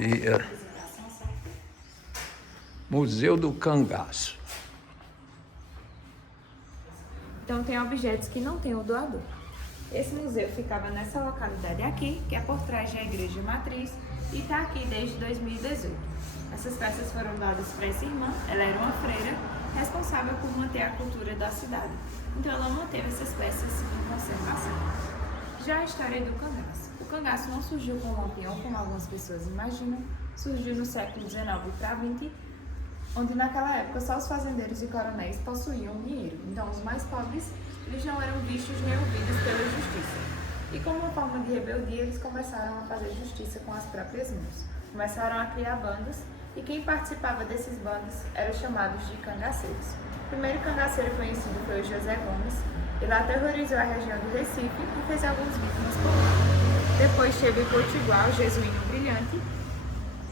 dia. Museu do Cangaço. Então tem objetos que não tem o doador. Esse museu ficava nessa localidade aqui, que é por trás da igreja matriz, e está aqui desde 2018. Essas peças foram dadas para essa irmã, ela era uma freira, responsável por manter a cultura da cidade. Então ela manteve essas peças em conservação. Já a história do cangaço. O cangaço não surgiu com o lampião, como algumas pessoas imaginam, surgiu no século XIX para XX, onde naquela época só os fazendeiros e coronéis possuíam dinheiro. Então os mais pobres, eles não eram vistos nem ouvidos pela justiça. E como uma forma de rebeldia, eles começaram a fazer justiça com as próprias mãos. Começaram a criar bandas, e quem participava desses bandos eram chamados de cangaceiros. O primeiro cangaceiro conhecido foi o José Gomes. Ele aterrorizou a região do Recife e fez algumas vítimas por lá. Depois teve o Potiguar, o jesuíno brilhante.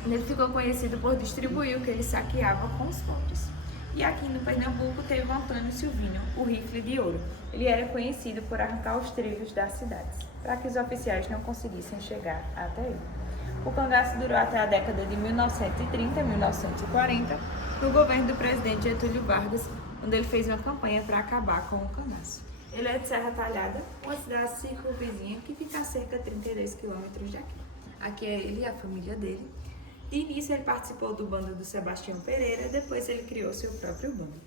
Ele ficou conhecido por distribuir o que ele saqueava com os pobres. E aqui no Pernambuco teve o Antônio Silvino, o rifle de ouro. Ele era conhecido por arrancar os trilhos das cidades, para que os oficiais não conseguissem chegar até ele. O cangaço durou até a década de 1930 e 1940, no governo do presidente Getúlio Vargas, onde ele fez uma campanha para acabar com o cangaço. Ele é de Serra Talhada, uma cidade circunvizinha que fica a cerca de 32 quilômetros daqui. Aqui é ele e a família dele. De início ele participou do bando do Sebastião Pereira, depois ele criou seu próprio bando.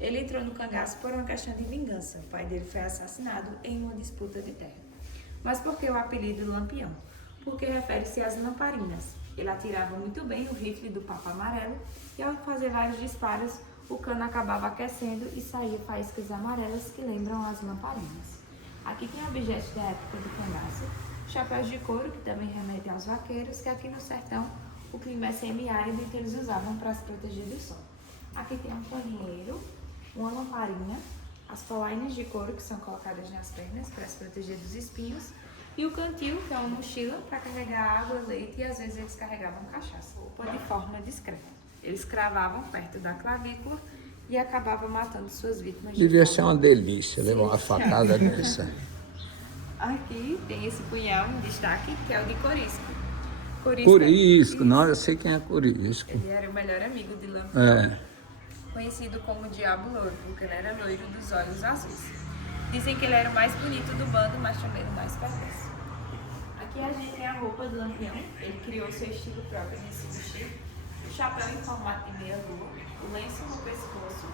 Ele entrou no cangaço por uma questão de vingança. O pai dele foi assassinado em uma disputa de terra. Mas por que o apelido Lampião? Porque refere-se às lamparinas. Ele atirava muito bem o rifle do Papa Amarelo e ao fazer vários disparos, o cano acabava aquecendo e saía faíscas amarelas que lembram as lamparinas. Aqui tem objetos da época do cangaço, chapéus de couro, que também remetem aos vaqueiros, que aqui no sertão o clima é semiárido, então eles usavam para se proteger do sol. Aqui tem um candeeiro, uma lamparina, as polainas de couro que são colocadas nas pernas para se proteger dos espinhos, e o cantil, que é uma mochila para carregar água, leite, e às vezes eles carregavam cachaça, de forma discreta. Eles cravavam perto da clavícula e acabavam matando suas vítimas. Devia ser uma delícia levar uma facada dessa. Aqui tem esse punhal em destaque, que é o de Corisco. Corisco, não, eu sei quem é Corisco. Ele era o melhor amigo de Lampião, conhecido como Diabo Louro, porque ele era loiro dos olhos azuis. Dizem que ele era o mais bonito do bando, mas também o mais perverso. Aqui a gente tem a roupa do Lampião. Ele criou seu estilo próprio de se vestir. O chapéu em formato de meia-lua, o lenço no pescoço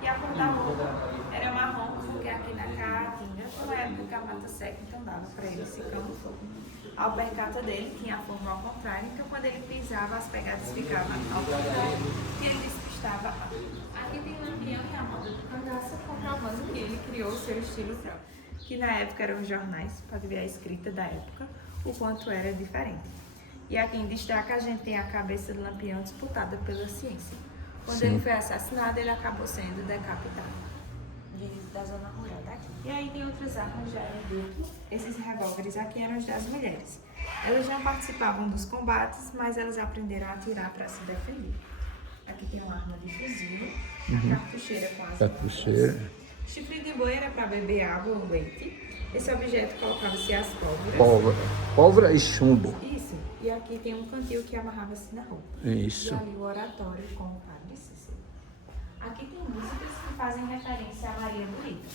e a cor da roupa era marrom, porque aqui na Caatinga, na época que a mata seca, então dava para ele se camuflar. A alpercata dele tinha a forma ao contrário, então quando ele pisava, as pegadas ficavam ao contrário e ele despistava a mão. Aqui tem Lampião e a moda do cangaço, comprovando que ele criou o seu estilo próprio, que na época eram os jornais, pode ver a escrita da época, o quanto era diferente. E aqui em destaque a gente tem a cabeça do Lampião disputada pela ciência. Quando ele foi assassinado, ele acabou sendo decapitado da zona rural daqui. E aí tem outras armas já adulto. Esses revólveres aqui eram os das mulheres. Elas já participavam dos combates, mas elas aprenderam a atirar para se defender. Aqui tem uma arma de fuzil, a cartucheira com as Cartucheira. Chifre de boi era para beber água ou leite. Esse objeto colocava-se as pólvoras. Pólvora e chumbo. Isso. E aqui tem um cantil que amarrava-se na roupa. Isso. E ali o oratório com o Padre Cícero. Aqui tem músicas que fazem referência a Maria Bonita.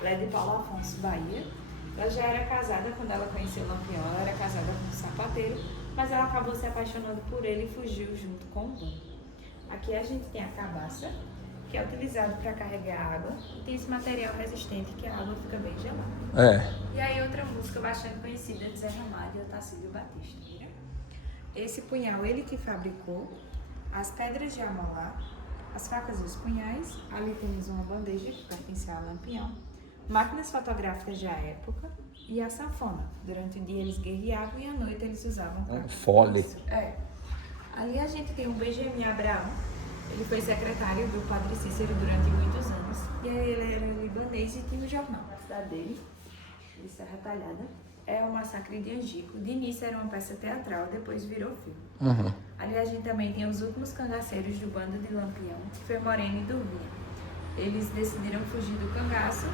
Ela é de Paulo Afonso, Bahia. Ela já era casada quando ela conheceu Lampião. Ela era casada com um sapateiro, mas ela acabou se apaixonando por ele e fugiu junto com o bando. Aqui a gente tem a cabaça, que é utilizado para carregar água, e tem esse material resistente que a água fica bem gelada. E aí outra música bastante conhecida de Zé Ramalho e Otacílio Batista. Esse punhal ele que fabricou, as pedras de amolar, as facas e os punhais. Ali temos uma bandeja que pertence a Lampião, máquinas fotográficas da época e a sanfona. Durante o dia eles guerreavam e à noite eles usavam fole. Ali a gente tem o Benjamin Abraão. Ele foi secretário do Padre Cícero durante muitos anos. E aí ele era libanês e tinha um jornal. A cidade dele, de Serra Talhada, é o Massacre de Angico. De início era uma peça teatral, depois virou filme. Ali a gente também tem os últimos cangaceiros do bando de Lampião, que foi Moreno e Dorminha. Eles decidiram fugir do cangaço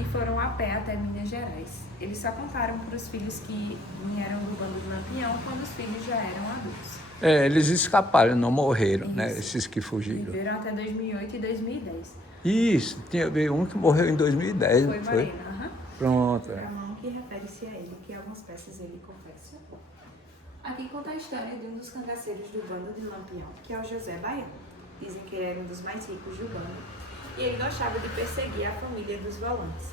e foram a pé até Minas Gerais. Eles só contaram para os filhos que vieram do bando de Lampião quando os filhos já eram adultos. Eles escaparam, não morreram, né? Isso. Esses que fugiram. Viveram até 2008 e 2010. Isso, veio um que morreu em 2010, Foi não foi? Morena, aham. Pronto. A mão que refere-se a ele, que algumas peças ele confeccionou. Aqui conta a história de um dos cangaceiros do bando de Lampião, que é o José Baiano. Dizem que ele era um dos mais ricos do bando e ele gostava de perseguir a família dos volantes.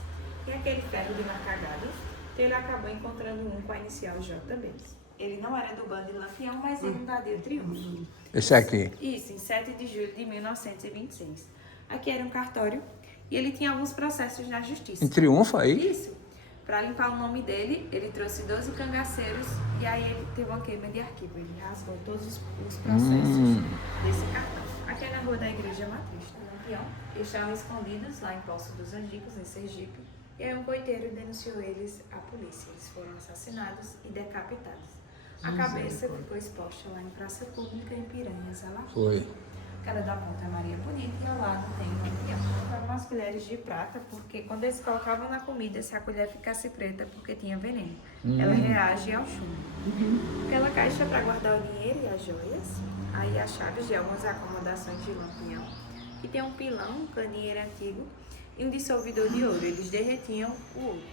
E aquele ferro de macagado, ele acabou encontrando um com a inicial JB. Ele não era do bando de Lampião, mas ele invadiu Triunfo. Esse aqui. Isso, em 7 de julho de 1926. Aqui era um cartório e ele tinha alguns processos na justiça. Em Triunfo aí? Isso. Para limpar o nome dele, ele trouxe 12 cangaceiros e aí ele teve uma queima de arquivo. Ele rasgou todos os processos desse cartão. Aqui é na rua da Igreja Matriz, tá? Lampião. Eles estavam escondidos lá em Poço dos Angicos, em Sergipe. E aí um coiteiro denunciou eles à polícia. Eles foram assassinados e decapitados. A cabeça ficou exposta lá em praça pública em Piranhas, Alagoas. Foi. Cada da ponta é Maria Bonita e ao lado tem Lampião. Umas colheres de prata, porque quando eles colocavam na comida, se a colher ficasse preta, porque tinha veneno. Ela reage ao chumbo. Aquela caixa para guardar o dinheiro e as joias. Aí as chaves de algumas acomodações de Lampião. E tem um pilão, um candeeiro antigo e um dissolvidor de ouro. Eles derretiam o ouro.